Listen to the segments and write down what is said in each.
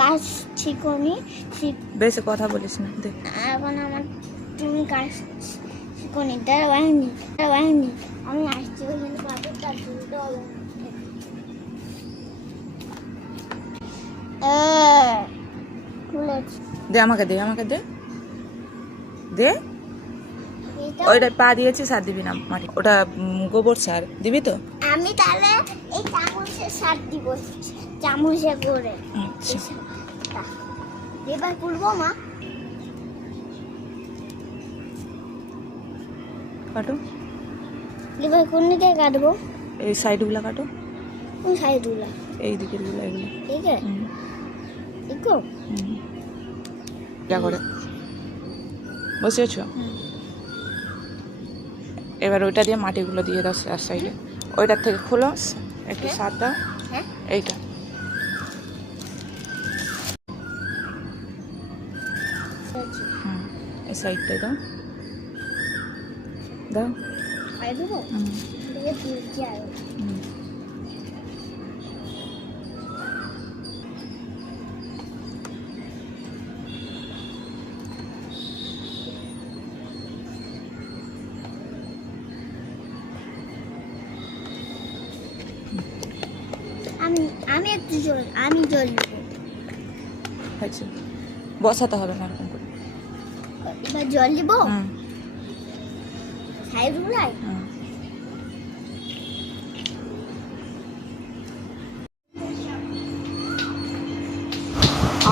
কাজ শিখোনি, বেশি কথা বলিস না। দেখ এখন আমার তুমি কাজ শিখোনি, দাঁড়াবাইনি আমি আসছি, ওই জন্য পাথরটা তুলতে হবে। খুলেছি। দে আমাকে দে, দে। ওইটা পা দিয়েছিস আর দিবি না মাটি, ওটা গোবর সার দিবি তো? আমি তাহলে এই চামচের সার দিব, চামচে করে। আচ্ছা এবার খুলবো মা। কাটো, এবার কোন দিকে কাটবো? এই সাইডগুলো কাটো, কোন সাইডগুলো? এই দিকের গুলো, এগুলো। ঠিক আছে, দেখো যা করে বসেছো। এবার ওইটা দিয়ে মাটিগুলো দিয়ে দাও আর সাইডে, ওইটার থেকে খোলো, একটু সার দাও। হ্যাঁ এইটা এই সাইডটাই দাও, দাও। আর দেবো দিয়ে তুলছি আর আমি একটু জল দেবো। হয়েছে, বসাতে হবে না এরকম করে। এবার জল দিব সাইডগুলাই।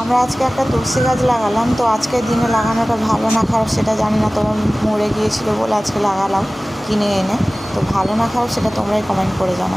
আমরা আজকে একটা তুলসী গাছ লাগালাম, তো আজকের দিনে লাগানোটা ভালো না খারাপ সেটা জানি না, তোমরা মরে গিয়েছিল বলে আজকে লাগালাম কিনে এনে, তো ভালো না খারাপ সেটা তোমরাই কমেন্ট করে জানাও।